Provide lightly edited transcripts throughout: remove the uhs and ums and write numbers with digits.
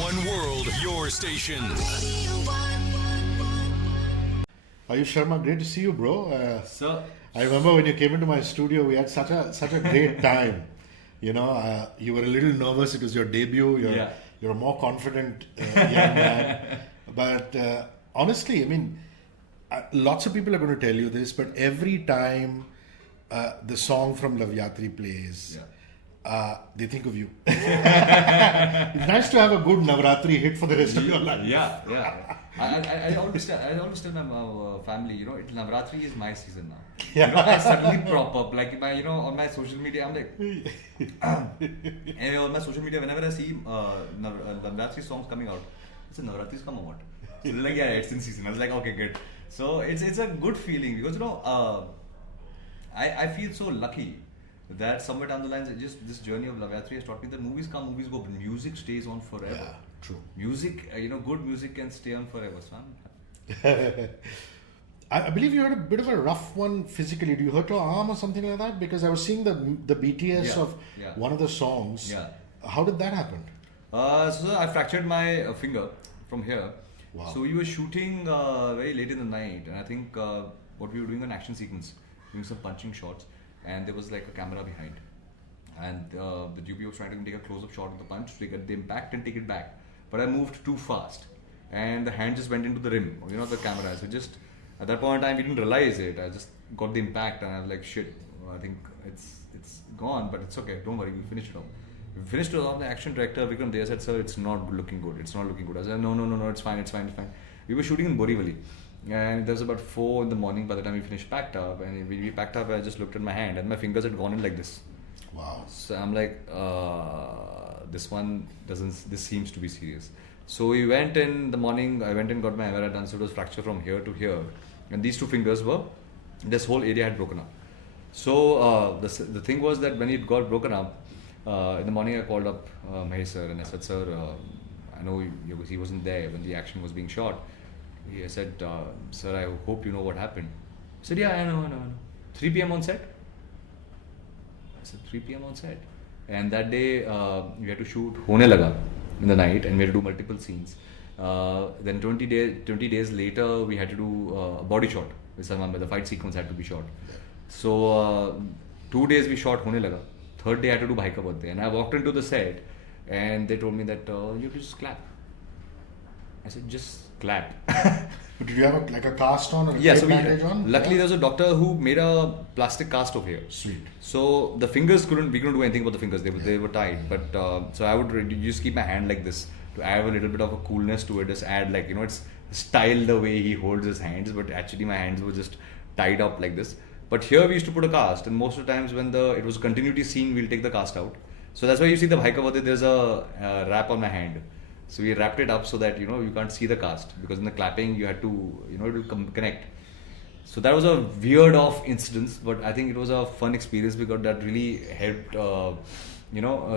One world, your station. Aayush Sharma, great to see you, bro. Sir, I remember when you came into my studio, we had such a great time. You know, you were a little nervous. It was your debut. You're a more confident young man. But honestly, I mean, lots of people are going to tell you this, but every time the song from Lavyatri plays, they think of you. It's nice to have a good Navratri hit for the rest of your life. yeah. I always tell my family, you know, Navratri is my season now. Yeah. You know, I suddenly prop up, like on my social media, I'm like, and on my social media, whenever I see Navratri songs coming out, it's a Navratri's come out. So they're like, yeah, it's in season. I was like, okay, good. So it's a good feeling because you know, I feel so lucky that somewhere down the line, just this journey of Lavyatri has taught me that movies come, movies go, but music stays on forever. Yeah, true. Music, good music can stay on forever. So I'm happy. I believe you had a bit of a rough one physically. Do you hurt your arm or something like that? Because I was seeing the BTS of one of the songs. Yeah. How did that happen? So I fractured my finger from here. Wow. So we were shooting very late in the night, and I think what we were doing an action sequence, doing some punching shots, and there was like a camera behind, and the DP was trying to take a close-up shot of the punch to get the impact and take it back, but I moved too fast, and the hand just went into the rim, the camera. So just at that point in time, we didn't realize it. I just got the impact, and I was like, shit. I think it's gone, but it's okay. Don't worry, we finished it off. We finished it off. The action director Vikram Dea said, "Sir, it's not looking good. It's not looking good." I said, "No, it's fine. We were shooting in Borivali, and there was about 4 in the morning by the time we finished packed up. And when we packed up, I just looked at my hand, and my fingers had gone in like this. Wow. So I'm like, this seems to be serious. So we went in the morning. I went and got my MRI done. So it was fracture from here to here, and these 2 fingers were. This whole area had broken up. So the thing was that when it got broken up, in the morning I called up Mahesh sir and I said, "Sir, I know he wasn't there when the action was being shot." He said, "Sir, I hope you know what happened." I said, "Yeah, I know. 3 p.m. on set?" I said, 3 p.m. on set. And that day we had to shoot Hone Laga in the night, and we had to do multiple scenes. Then 20 days later, we had to do a body shot with Salman. The fight sequence had to be shot. So 2 days we shot Hone Laga. 3rd day I had to do Bhai Ka Birthday. And I walked into the set, and they told me that you have to just clap. I said, just clap. Did you have a cast on or a bandage on? Luckily there was a doctor who made a plastic cast over here. Sweet. So the fingers we couldn't do anything about the fingers. They were tied. But so I would just keep my hand like this to add a little bit of a coolness to it. Just add it's style the way he holds his hands, but actually my hands were just tied up like this. But here we used to put a cast, and most of the times when it was a continuity scene, we'll take the cast out. So that's why you see the Bhai Ka Birthday, there's a wrap on my hand. So we wrapped it up so that you can't see the cast, because in the clapping you had to it will connect. So that was a weird off incident, but I think it was a fun experience because that really helped.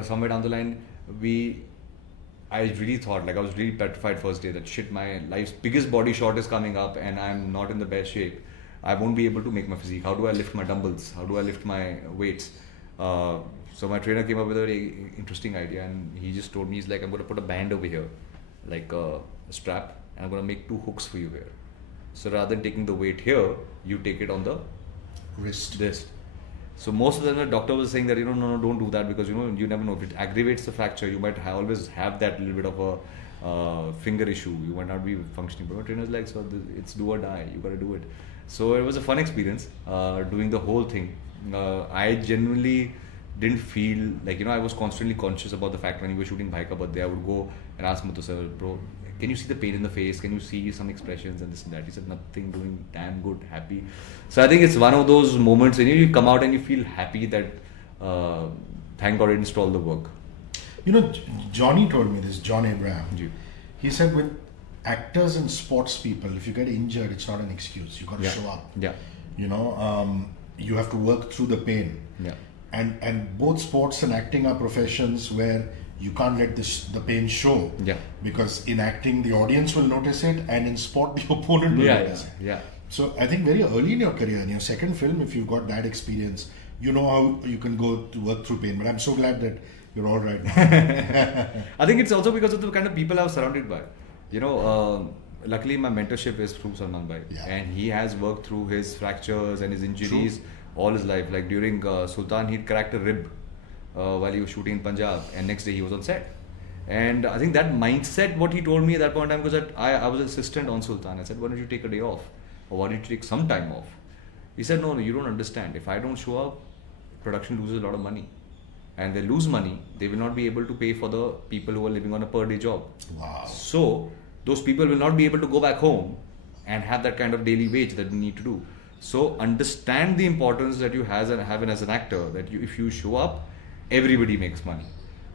Somewhere down the line, I really thought, I was really petrified first day that shit, my life's biggest body shot is coming up and I'm not in the best shape. I won't be able to make my physique. How do I lift my dumbbells? How do I lift my weights? So my trainer came up with a very interesting idea, and he just told me, he's like, I'm going to put a band over here, like a strap, and I'm going to make 2 hooks for you here. So rather than taking the weight here, you take it on the wrist. So most of them, the doctor was saying that, no, don't do that, because, you never know. If it aggravates the fracture, you might always have that little bit of a finger issue. You might not be functioning. But my trainer's like, so it's do or die. You got to do it. So it was a fun experience doing the whole thing. I genuinely didn't feel like, I was constantly conscious about the fact when we were shooting Bhai Ka Birthday, I would go and ask Muthu sir, bro, can you see the pain in the face? Can you see some expressions and this and that? He said, nothing, doing damn good, happy. So I think it's one of those moments when you come out and you feel happy that thank God I didn't all the work. Johnny told me this, John Abraham. Ji. He said with actors and sports people, if you get injured, it's not an excuse. You got to show up. Yeah. You have to work through the pain. Yeah. And both sports and acting are professions where you can't let the pain show. Yeah. Because in acting, the audience will notice it, and in sport, the opponent will notice it. Yeah. So I think very early in your career, in your second film, if you've got that experience, you know how you can go to work through pain. But I'm so glad that you're all right. I think it's also because of the kind of people I was surrounded by. Luckily my mentorship is through Salman bhai, and he has worked through his fractures and his injuries all his life. Like during Sultan, he'd cracked a rib while he was shooting in Punjab, and next day he was on set. And I think that mindset, what he told me at that point in time, was that I was an assistant on Sultan. I said, why don't you take a day off? Or why don't you take some time off? He said, no, you don't understand. If I don't show up, production loses a lot of money. And they lose money, they will not be able to pay for the people who are living on a per day job. Wow. So, those people will not be able to go back home and have that kind of daily wage that they need to do. So, understand the importance that you have as an actor, that if you show up, everybody makes money.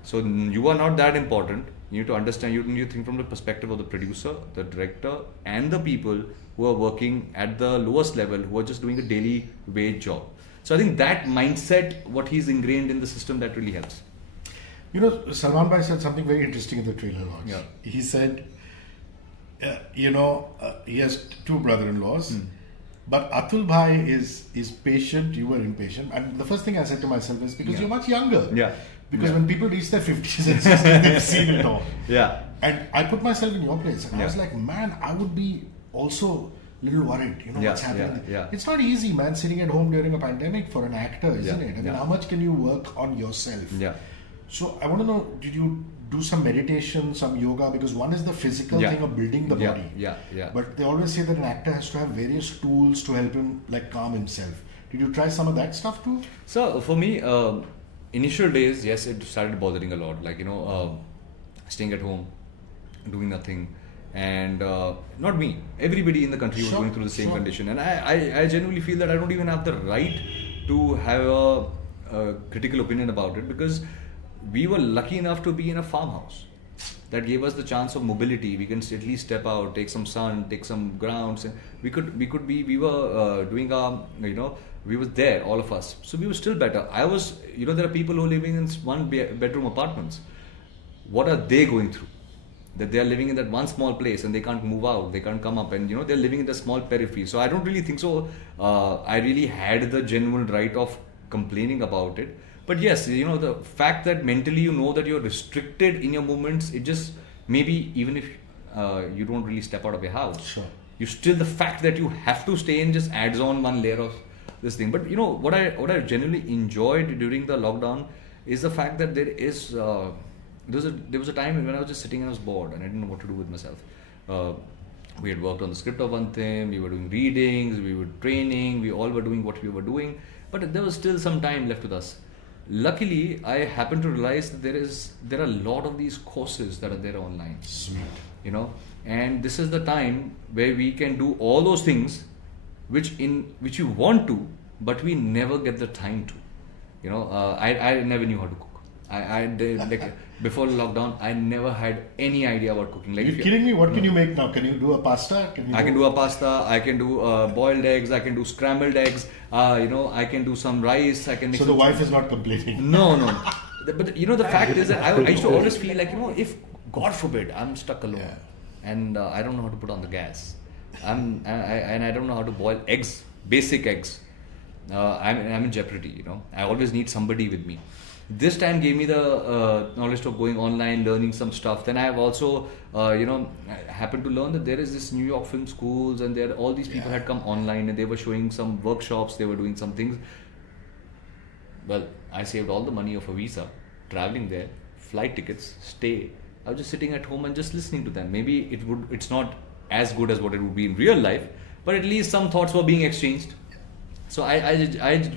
So you are not that important. You need to understand, you need to think from the perspective of the producer, the director, and the people who are working at the lowest level, who are just doing a daily wage job. So I think that mindset, what he's ingrained in the system, that really helps. Salman bhai said something very interesting in the trailer launch. Yeah. He said, he has two brother-in-laws, but Atul bhai is patient, you were impatient. And the first thing I said to myself is, because you're much younger. Yeah. Because when people reach their 50s and 60s, they've seen it all. Yeah. And I put myself in your place, and I was like, man, I would be also a little worried, what's happening. Yeah. It's not easy, man, sitting at home during a pandemic for an actor, isn't it? I mean, how much can you work on yourself? Yeah. So I want to know, did you do some meditation, some yoga? Because one is the physical thing of building the body. Yeah. But they always say that an actor has to have various tools to help him calm himself. Did you try some of that stuff too? So for me, initial days, yes, it started bothering a lot. Staying at home, doing nothing. And not me, everybody in the country was going through the same condition. And I genuinely feel that I don't even have the right to have a critical opinion about it, because we were lucky enough to be in a farmhouse that gave us the chance of mobility. We can at least step out, take some sun, take some grounds. And we were doing our, we were there, all of us. So we were still better. There are people who are living in one bedroom apartments. What are they going through? That they are living in that one small place and they can't move out, they can't come up, and they're living in the small periphery. So I don't really think so. I really had the genuine right of complaining about it. But yes, the fact that mentally that you're restricted in your movements, it just, maybe even if you don't really step out of your house, you still, the fact that you have to stay in just adds on one layer of this thing. But what I genuinely enjoyed during the lockdown is the fact that there was a time when I was just sitting and I was bored and I didn't know what to do with myself. We had worked on the script of Antim, we were doing readings, we were training, we all were doing what we were doing, but there was still some time left with us. Luckily, I happened to realize that there are a lot of these courses that are there online. Sweet. And this is the time where we can do all those things which we want to, but we never get the time to. I never knew how to cook. I did, before lockdown, I never had any idea about cooking. You're kidding me? What can you make now? Can you do a pasta? I can do a pasta. I can do boiled eggs. I can do scrambled eggs. I can do some rice. I can make. So the wife is not complaining. No. But the fact is that I used to always feel like, if God forbid I'm stuck alone and I don't know how to put on the gas, and I don't know how to boil eggs, basic eggs. I'm in jeopardy. I always need somebody with me. This time gave me the knowledge of going online, learning some stuff. Then I have also, happened to learn that there is this New York film schools, and all these people had come online and they were showing some workshops, they were doing some things. Well, I saved all the money of a visa, traveling there, flight tickets, stay. I was just sitting at home and just listening to them. Maybe it's not as good as what it would be in real life, but at least some thoughts were being exchanged. So I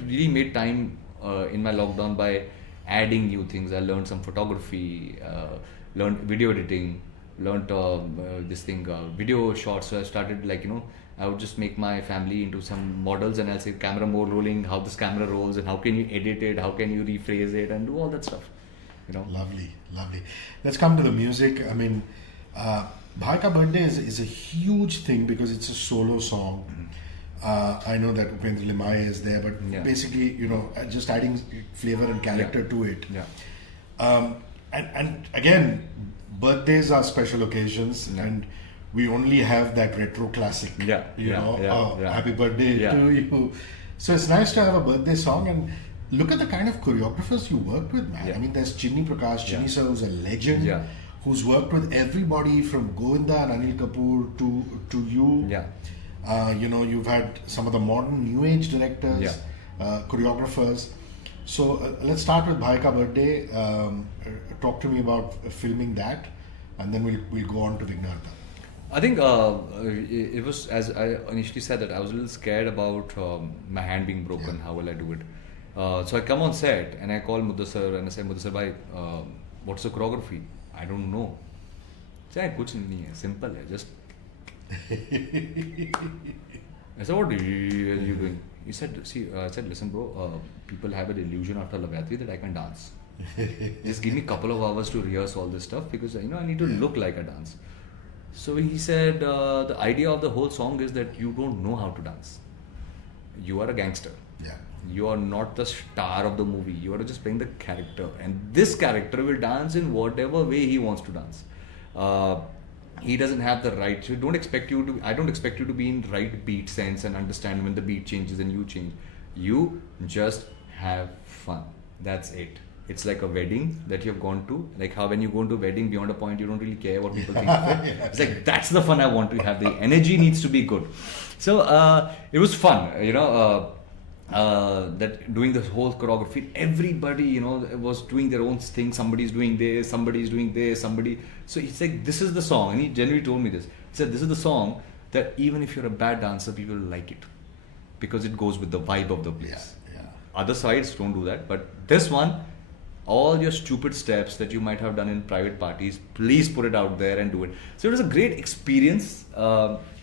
really made time in my lockdown by adding new things. I learned some photography, learned video editing, learned video shots. So I started I would just make my family into some models, and I'll say camera mode rolling, how this camera rolls, and how can you edit it, how can you rephrase it, and do all that stuff. Lovely. Let's come to the music. I mean, Bhai Ka Birthday is a huge thing because it's a solo song. I know that Upendra Limai is there, but basically, just adding flavor and character to it. And again, birthdays are special occasions, and we only have that retro classic. Happy birthday to you. So it's nice to have a birthday song. And look at the kind of choreographers you worked with, man. Yeah. I mean, there's Chinni Prakash, Chinni Yeah. sir, who's a legend, Yeah. who's worked with everybody from Govinda and Anil Kapoor to you. Yeah. You've had some of the modern new age directors, Yeah. choreographers. So let's start with Bhai Ka Birthday. Talk to me about filming that, and then we'll go on to Vignaharta. I think it was, as I initially said, that I was a little scared about my hand being broken. Yeah. How will I do it? So I come on set and I call Mudassar and I say, Mudassar bhai, what's the choreography? I don't know. Say, kuch nahi hai, simple hai, just. I said, what are you doing? He said, I said, listen bro, people have an illusion after Lavayatri that I can dance. Just give me a couple of hours to rehearse all this stuff because I need to look like a dance. So he said, the idea of the whole song is that you don't know how to dance. You are a gangster. Yeah. You are not the star of the movie. You are just playing the character. And this character will dance in whatever way he wants to dance. He doesn't have the right. So I don't expect you to be in right beat sense and understand when the beat changes and you change. You just have fun. That's it. It's like a wedding that you've gone to. Like how when you go to a wedding, beyond a point, you don't really care what people think of it. Yeah. It's like, that's the fun I want to have. The energy needs to be good. So it was fun, that doing the whole choreography. Everybody, was doing their own thing. Somebody's doing this, somebody's doing this, So he's like, this is the song. And he genuinely told me this. He said, this is the song that even if you're a bad dancer, people will like it. Because it goes with the vibe of the place. Yeah. Other sides don't do that. But this one, all your stupid steps that you might have done in private parties, please put it out there and do it. So it was a great experience.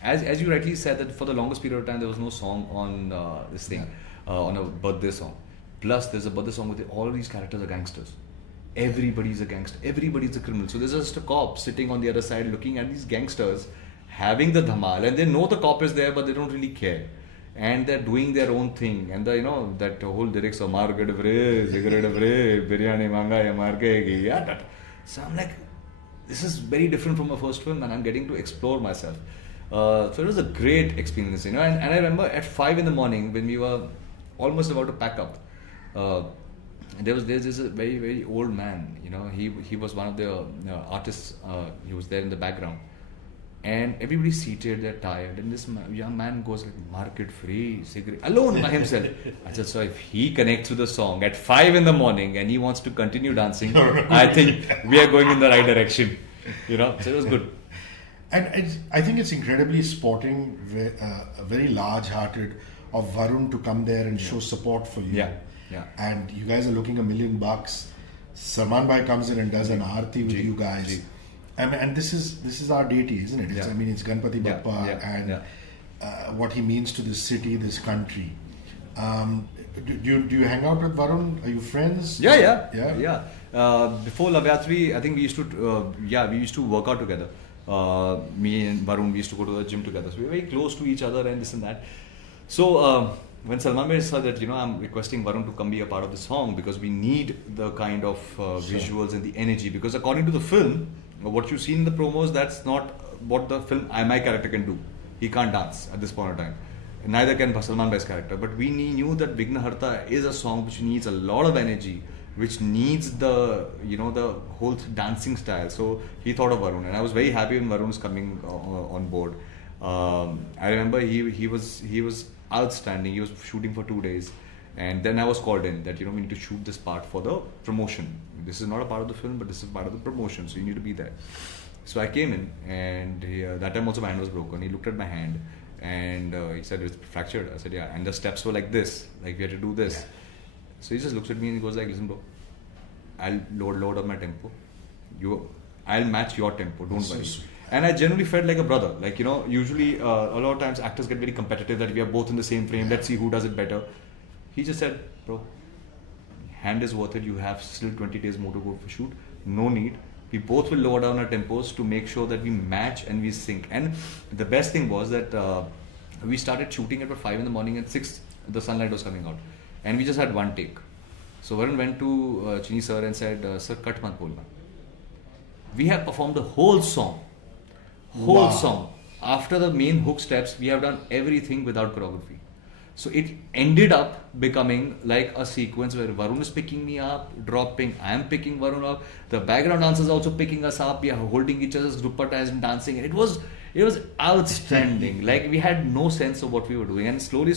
As you rightly said, that for the longest period of time, there was no song on this thing, on a birthday song. Plus, there's a birthday song with all these characters are gangsters. Everybody's a gangster. Everybody's a criminal. So there's just a cop sitting on the other side looking at these gangsters having the dhamal. And they know the cop is there, but they don't really care. And they're doing their own thing, and that whole lyrics of "Mar gadavre, zigaradavre, biryani manga ya mar gayegi." Yeah, so I'm like, this is very different from my first film, and I'm getting to explore myself. So it was a great experience, And I remember at 5 a.m, when we were almost about to pack up, there's this very, very old man. He was one of the artists. He was there in the background. And everybody's seated, they're tired, and this young man goes like, market free, cigarette, alone by himself. I said, so if he connects with the song at 5 a.m. and he wants to continue dancing, I think we are going in the right direction. So it was good. And I think it's incredibly sporting, very large-hearted of Varun to come there and show support for you. Yeah. And you guys are looking $1 million. Salman Bhai comes in and does an aarti with you guys. And this is our deity, isn't it? It's Ganpati Bappa and what he means to this city, this country. Do you hang out with Varun? Are you friends? Yeah. Before Lavayatri, I think we used to work out together. Me and Varun, we used to go to the gym together. So we were very close to each other and this and that. So when Salman Bhai said that, I'm requesting Varun to come be a part of the song because we need the kind of visuals and the energy. Because according to the film, what you see in the promos, that's not what the film, my character can do. He can't dance at this point of time. Neither can Salman Bhai's character. But we knew that Vignaharta is a song which needs a lot of energy, which needs the whole dancing style. So he thought of Varun, and I was very happy when Varun was coming on board. I remember he was outstanding. He was shooting for 2 days, and then I was called in that we need to shoot this part for the promotion. This is not a part of the film, but this is part of the promotion, so you need to be there. So I came in, and that time also my hand was broken. He looked at my hand, and he said, it's fractured. I said, yeah. And the steps were like this, like we had to do this. Yeah. So he just looks at me and he goes like, listen bro, I'll load up my tempo. I'll match your tempo, don't worry. Sweet. And I genuinely felt like a brother. Like, usually a lot of times actors get very competitive that we are both in the same frame. Let's see who does it better. He just said, bro, hand is worth it. You have still 20 days more to go for shoot. No need. We both will lower down our tempos to make sure that we match and we sync. And the best thing was that we started shooting at 5 a.m. At 6, the sunlight was coming out. And we just had one take. So Varun went to Chinni sir and said, sir, cut mat bolna. We have performed the whole song. Song. After the main hook steps, we have done everything without choreography. So it ended up becoming like a sequence where Varun is picking me up, dropping, I am picking Varun up, the background dancers also picking us up, we are holding each other's dupattas and dancing, and it was outstanding. Like we had no sense of what we were doing, and slowly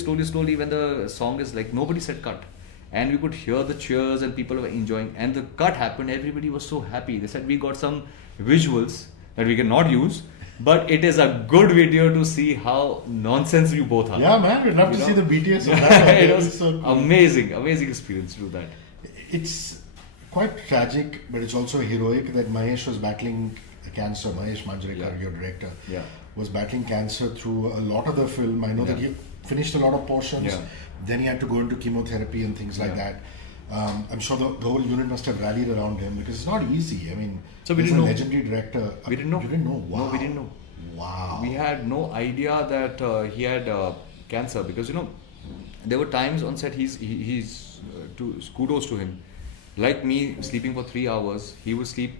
when the song is like, nobody said cut, and we could hear the cheers and people were enjoying, and the cut happened, everybody was so happy. They said we got some visuals that we cannot use, but it is a good video to see how nonsense you both are. Yeah, man, we'd love to see the BTS of that. It was so cool. amazing experience to do that. It's quite tragic, but it's also heroic that Mahesh was battling cancer. Mahesh Manjrekar, your director, was battling cancer through a lot of the film. I know that he finished a lot of portions. Then he had to go into chemotherapy and things like that. I'm sure the whole unit must have rallied around him because it's not easy. I mean, so we he's didn't a know. legendary director. We didn't know. You didn't know? Wow. No, we didn't know. Wow. We had no idea that he had cancer, because there were times on set he's kudos to him. Like me sleeping for 3 hours, he will sleep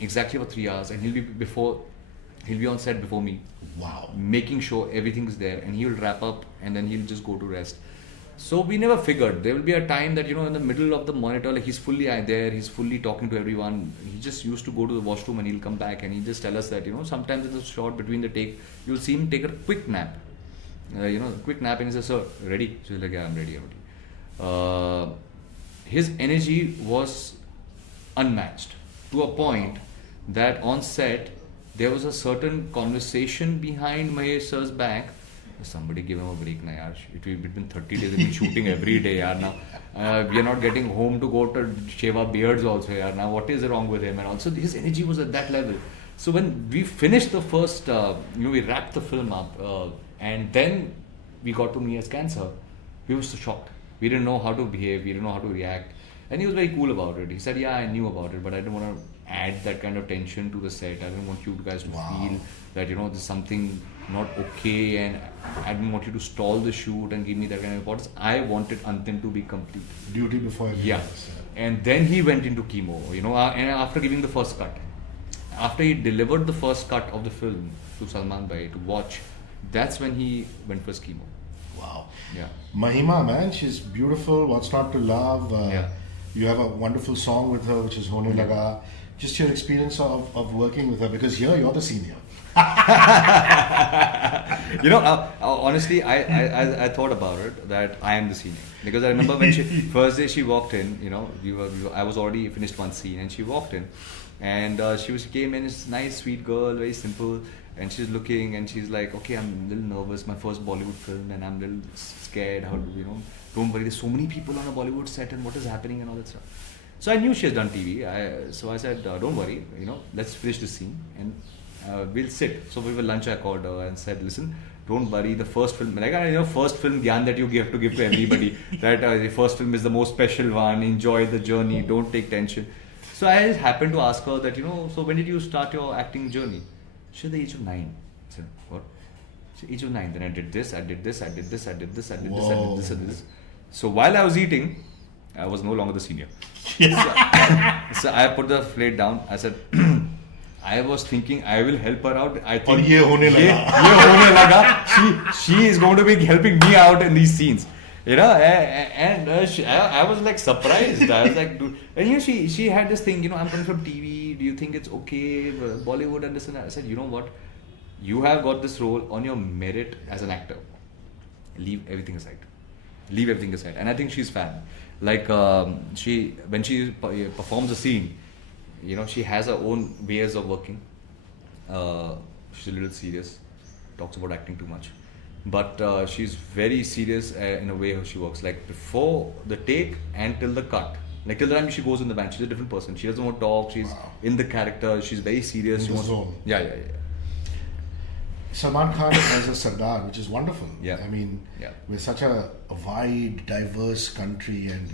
exactly for 3 hours, and he'll be on set before me. Wow. Making sure everything's there, and he'll wrap up and then he'll just go to rest. So we never figured there will be a time that in the middle of the monitor, like he's fully there, he's fully talking to everyone. He just used to go to the washroom and he'll come back and he'll just tell us that sometimes in the shot between the take, you'll see him take a quick nap. Quick nap, and he says, "Sir, ready?" So he's like, "Yeah, I'm ready." His energy was unmatched to a point that on set there was a certain conversation behind Mahesh sir's back. Somebody give him a break now, yaar. It's been 30 days, we've been shooting every day, yaar. Now we are not getting home to go to shave our beards also, yaar. Now what is wrong with him? And also his energy was at that level. So when we finished the first, we wrapped the film up, and then we got to know he has cancer. We were so shocked. We didn't know how to behave. We didn't know how to react. And he was very cool about it. He said, "Yeah, I knew about it, but I didn't want to add that kind of tension to the set. I didn't want you guys to feel that there's something not okay, and I didn't want you to stall the shoot and give me that kind of importance. I wanted Antim to be complete." Duty before everything else. And then he went into chemo, and after giving the first cut, after he delivered the first cut of the film to Salman Bhai to watch, that's when he went for his chemo. Wow. Yeah. Mahima, man, she's beautiful. What's not to love? You have a wonderful song with her, which is Hone Laga. Just your experience of working with her, because here you're the senior. Honestly, I thought about it that I am the senior, because I remember when first day she walked in, I was already finished one scene, and she walked in, and she came in, this nice sweet girl, very simple, and she's looking and she's like, "Okay, I'm a little nervous, my first Bollywood film, and I'm a little scared. How don't worry, there's so many people on a Bollywood set, and what is happening and all that stuff." So I knew she has done TV. So I said, "Don't worry, let's finish this scene and we'll sit." So we were lunch. I called her and said, "Listen, don't worry. The first film, first film gyan that you have to give to everybody. That the first film is the most special one. Enjoy the journey. Don't take tension." So I happened to ask her that, so when did you start your acting journey? She said, the age of 9. I said, "What?" She said, "Age of 9. Then I did this, I did this, I did this, I did this, I did this, I did this, I did this." So while I was eating, I was no longer the senior. So I put the plate down. I said, I was thinking I will help her out. I think ye hone laga. She is going to be helping me out in these scenes. And I was like surprised. I was like, dude. And she had this thing, I'm coming from TV. Do you think it's okay, Bollywood and this and that? I said, "You know what? You have got this role on your merit as an actor. Leave everything aside. Leave everything aside." And I think she's fan. Like when she performs a scene, she has her own ways of working. She's a little serious. Talks about acting too much. But she's very serious in a way how she works. Like before the take and till the cut. Like till the time she goes in the band, she's a different person. She doesn't want to talk. She's in the character. She's very serious. In the zone. Yeah. Salman Khan as a Sardar, which is wonderful. Yeah. I mean, we're such a wide, diverse country, and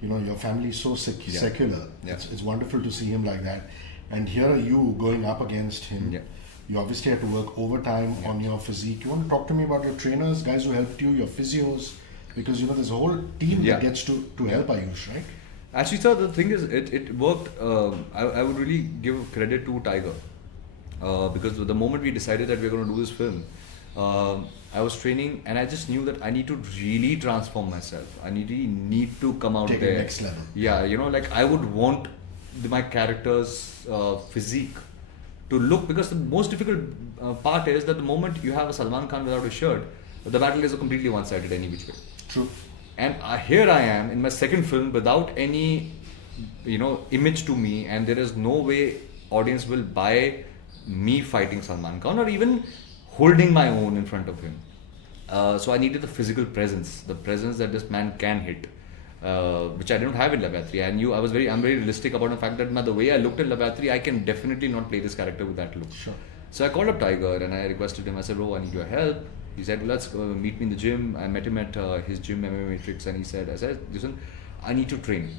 your family is so secular. Yeah. It's wonderful to see him like that. And here are you going up against him. Yeah. You obviously had to work overtime on your physique. You want to talk to me about your trainers, guys who helped you, your physios, because there's a whole team that gets to help Aayush, right? Actually, sir, the thing is, it worked. I would really give credit to Tiger. Because the moment we decided that we were going to do this film, I was training and I just knew that I need to really transform myself. I really need to come out Take there. it next level. Yeah, you know, like I would want my character's physique to look, because the most difficult part is that the moment you have a Salman Khan without a shirt, the battle is completely one-sided any which way. True. And here I am in my second film without any, image to me, and there is no way audience will buy me fighting Salman Khan or even holding my own in front of him. So I needed the physical presence, the presence that this man can hit, which I didn't have in Labatri. I'm very realistic about the fact that the way I looked in Labatri, I can definitely not play this character with that look. Sure. So I called up Tiger and I requested him. I said, "Bro, I need your help." He said, "Let's meet me in the gym." I met him at his gym, MMA Matrix, and I said, "Listen, I need to train,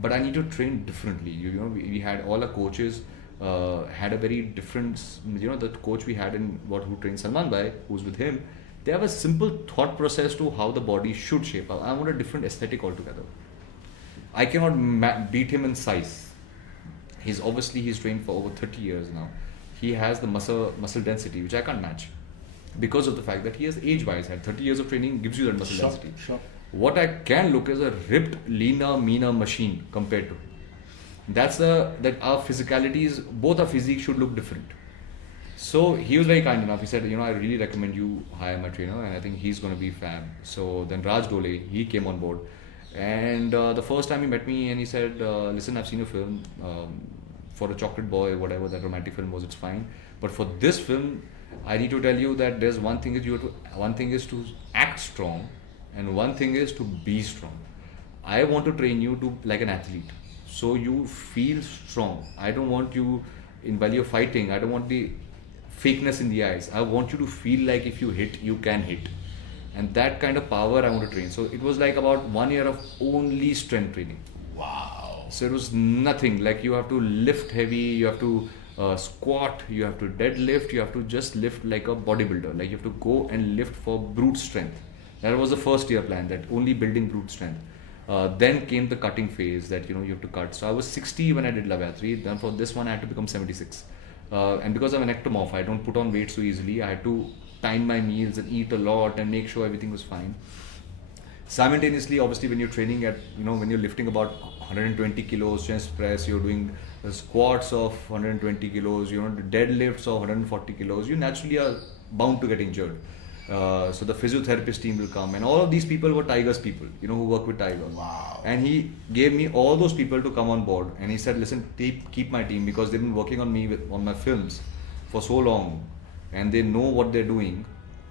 but I need to train differently." We had all our coaches had a very different. The coach we had who trained Salman Bhai, who's with him, they have a simple thought process to how the body should shape up. I want a different aesthetic altogether. I cannot beat him in size. He's trained for over 30 years now. He has the muscle density, which I can't match, because of the fact that he has age-wise had 30 years of training gives you that muscle density. Sure. What I can look is a ripped, leaner, meaner machine compared to. That our physicalities, both our physique should look different. So he was very kind enough. He said, I really recommend you hire my trainer, and I think he's going to be fab. So then Raj Dole, he came on board. And the first time he met me and he said, listen, I've seen your film. For a chocolate boy, whatever that romantic film was, it's fine. But for this film, I need to tell you that there's one thing is to act strong, and one thing is to be strong. I want to train you to like an athlete, so you feel strong. I don't want you, while you're fighting, I don't want the fakeness in the eyes. I want you to feel like if you hit, you can hit, and that kind of power I want to train. So it was like about 1 year of only strength training. Wow. So it was nothing, like you have to lift heavy, you have to squat, you have to deadlift, you have to just lift like a bodybuilder. Like you have to go and lift for brute strength. That was the first year plan, that only building brute strength. Then came the cutting phase, that you have to cut. So I was 60 when I did Labatri. Then for this one I had to become 76. And because I'm an ectomorph, I don't put on weight so easily. I had to time my meals and eat a lot and make sure everything was fine. Simultaneously, obviously, when you're training at, when you're lifting about 120 kilos chest press, you're doing squats of 120 kilos, deadlifts of 140 kilos, you naturally are bound to get injured. So the physiotherapist team will come, and all of these people were Tiger's people, who work with Tiger. Wow. And he gave me all those people to come on board, and he said, listen, keep my team, because they've been working on me on my films for so long, and they know what they're doing,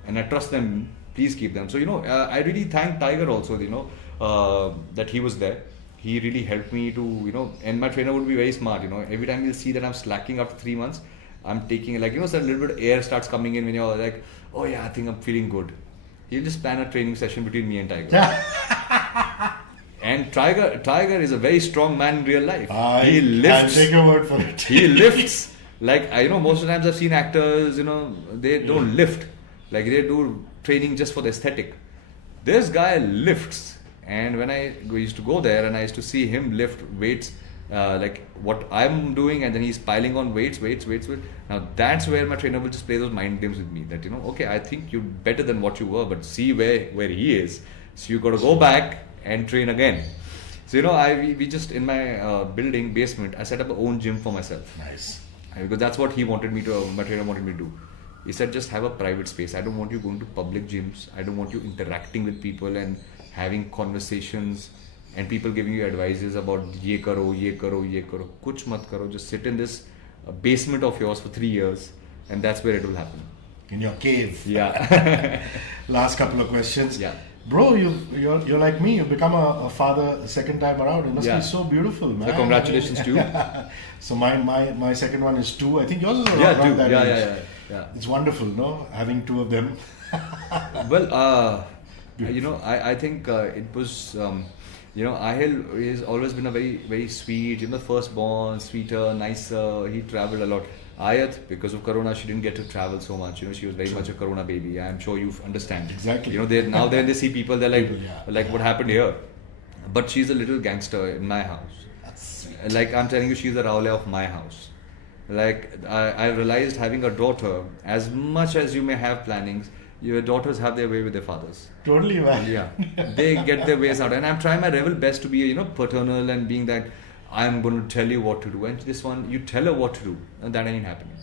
and I trust them. Please keep them. So I really thank Tiger also, that he was there. He really helped me to, and my trainer would be very smart, every time he'll see that I'm slacking after 3 months, I'm taking so a little bit of air starts coming in when you're like, oh yeah, I think I'm feeling good. He'll just plan a training session between me and Tiger. And Tiger is a very strong man in real life. He lifts. I'll take your word for it. He lifts. Like, most of the times I've seen actors, they don't lift. Like they do training just for the aesthetic. This guy lifts. And when I used to go there and I used to see him lift weights, like what I'm doing, and then he's piling on weights. Now that's where my trainer will just play those mind games with me. That okay, I think you're better than what you were, but see where he is. So you got to go back and train again. So we just in my building basement, I set up my own gym for myself. Nice. Because that's what my trainer wanted me to do. He said, just have a private space. I don't want you going to public gyms. I don't want you interacting with people and having conversations and people giving you advices about ye karo. Kuch mat karo. Just sit in this basement of yours for 3 years, and that's where it will happen. In your cave. Yeah. Last couple of questions. Yeah. Bro, you're like me. You've become a father the second time around. It must be so beautiful, man. So congratulations to you. So my second one is 2. I think yours is around that age. Yeah. It's wonderful, no? Having 2 of them. Well, I think it was, Ahil has always been a very, very sweet, firstborn, sweeter, nicer. He traveled a lot. Ayat, because of Corona, she didn't get to travel so much. She was very much a Corona baby. I'm sure you understand. Exactly. Now they see people, they're like, what happened here? But she's a little gangster in my house. That's sweet. Like I'm telling you, she's the Raule of my house. Like I realized having a daughter, as much as you may have plannings, your daughters have their way with their fathers. Totally, man. Yeah, they get their ways out, and I'm trying my level best to be, paternal and being that I'm going to tell you what to do. And this one, you tell her what to do, and that ain't happening.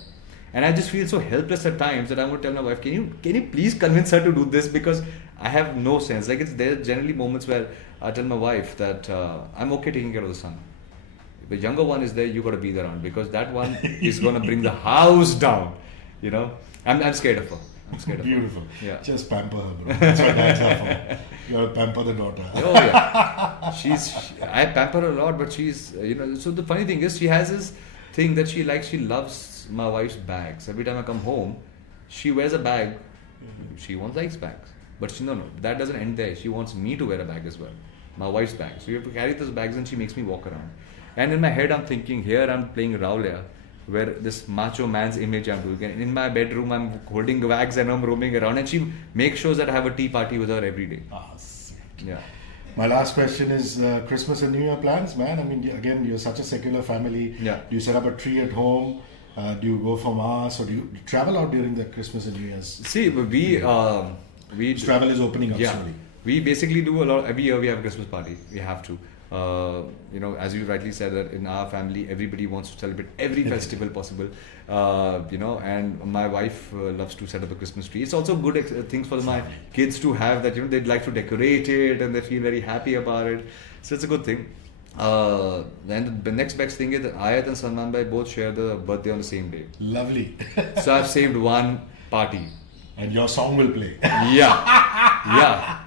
And I just feel so helpless at times that I'm going to tell my wife, can you please convince her to do this, because I have no sense. Like there are generally moments where I tell my wife that I'm okay taking care of the son. The younger one is there, you got to be there around, because that one is going to bring the house down. I'm scared of her. I'm scared of her. Beautiful. Yeah. Just pamper her, bro. That's what dads are for. You got to pamper the daughter. Oh yeah. I pamper her a lot, but she's, so the funny thing is she has this thing that she loves my wife's bags. Every time I come home, she wears a bag. She likes bags. But no, that doesn't end there. She wants me to wear a bag as well. My wife's bag. So you have to carry those bags, and she makes me walk around. And in my head, I'm thinking, here I'm playing Raulia, where this macho man's image I'm doing. And in my bedroom, I'm holding bags and I'm roaming around. And she makes sure that I have a tea party with her every day. Sweet. Yeah. My last question is Christmas and New Year plans, man. I mean, again, you're such a secular family. Yeah. Do you set up a tree at home? Do you go for mass, or do you travel out during the Christmas and New Year's? See, we travel is opening up slowly. We basically do a lot. Every year we have a Christmas party. We have to. As you rightly said, that in our family, everybody wants to celebrate every festival possible. And my wife loves to set up a Christmas tree. It's also good things for my kids to have that. They'd like to decorate it and they feel very happy about it. So it's a good thing. Then the next best thing is that Ayat and Salman bhai both share the birthday on the same day. Lovely. So I've saved one party. And your song will play. Yeah.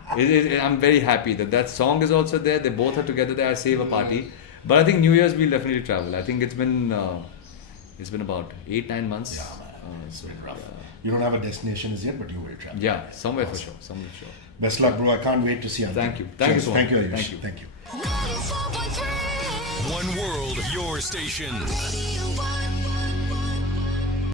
I'm very happy that song is also there. They both are together there. I save a party. But I think New Year's we'll definitely travel. I think it's been about 8-9 months. Yeah, man. It's been rough. You don't have a destination as yet, but you will travel. Yeah, somewhere awesome. for sure. Best luck, bro. I can't wait to see you. Thank you. Thank you so much. Thank you, Aayush. Thank you. Thank you. One world, your station.